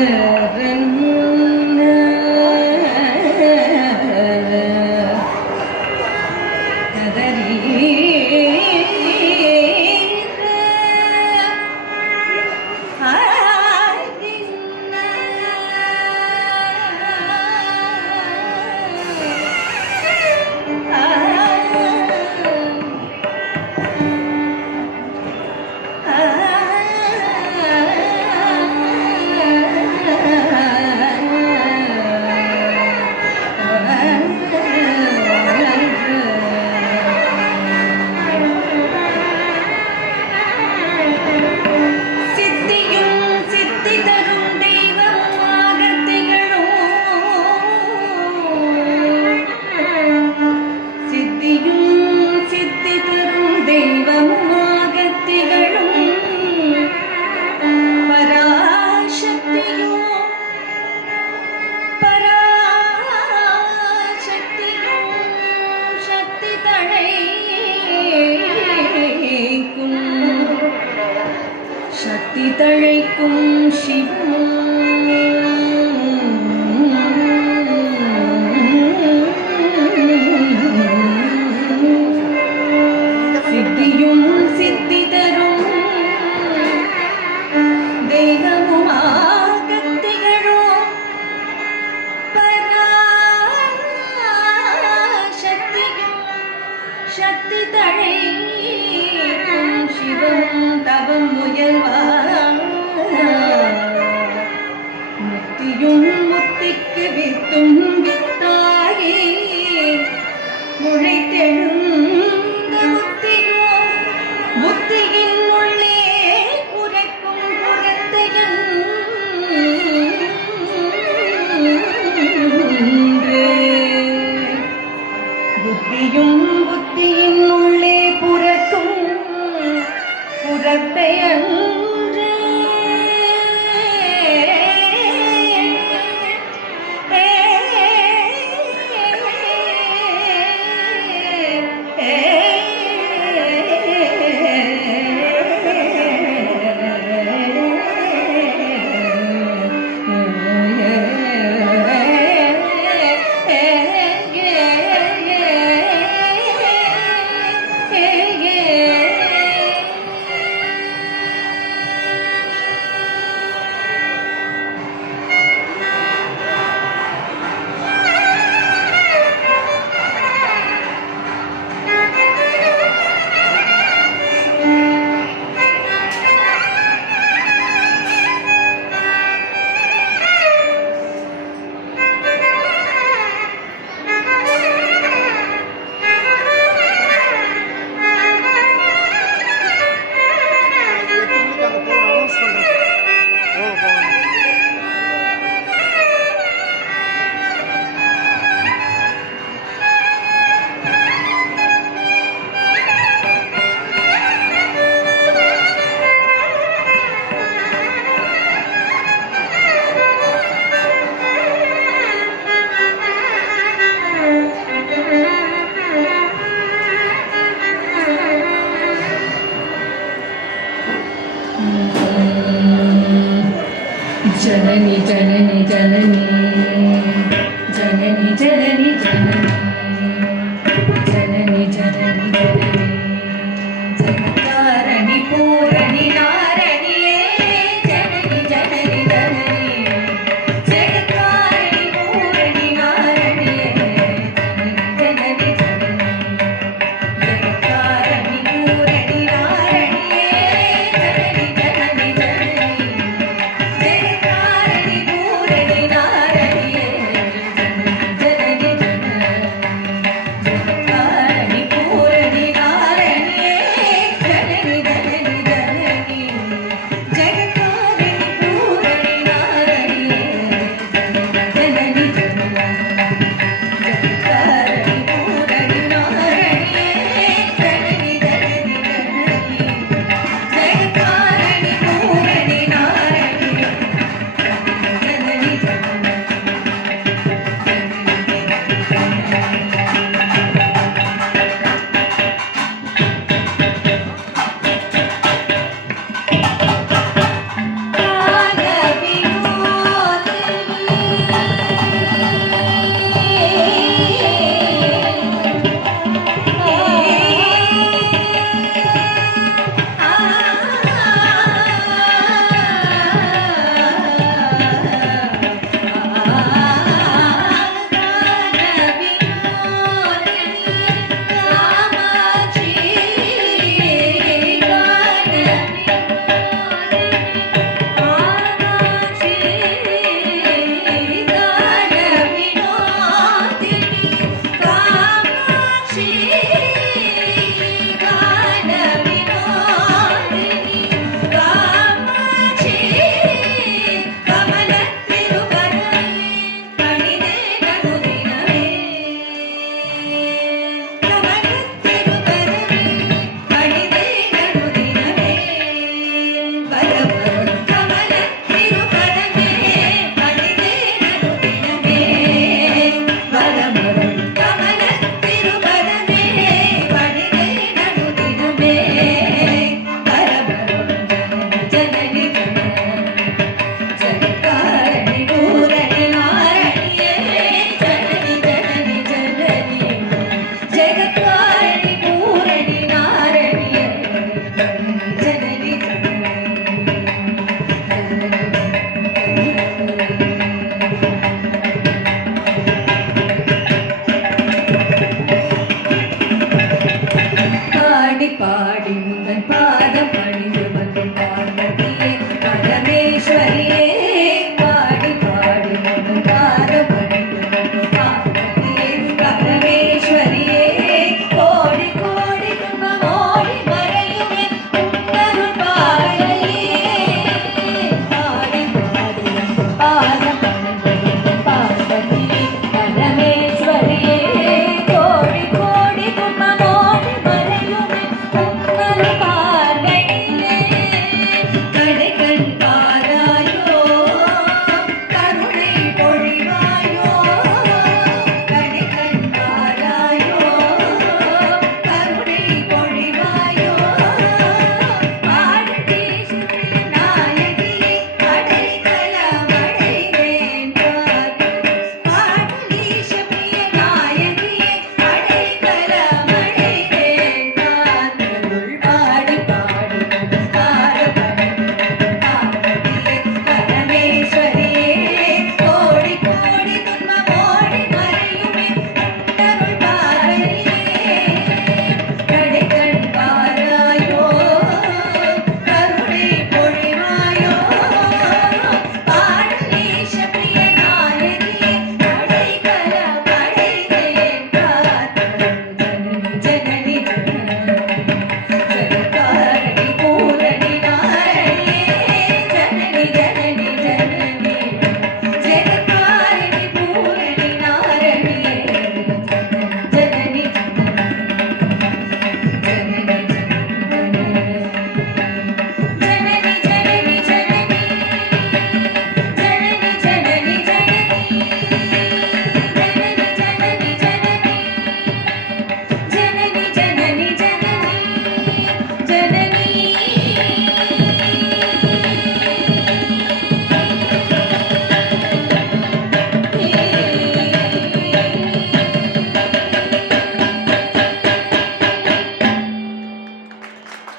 ¡Gracias! Yeah. தழைக்கும் சக்தி தழைக்கும் சிவம் മുത്തിക്ക് വിത്തും വിത്തായി മുഴിത്തെഴു ni cha ni cha ni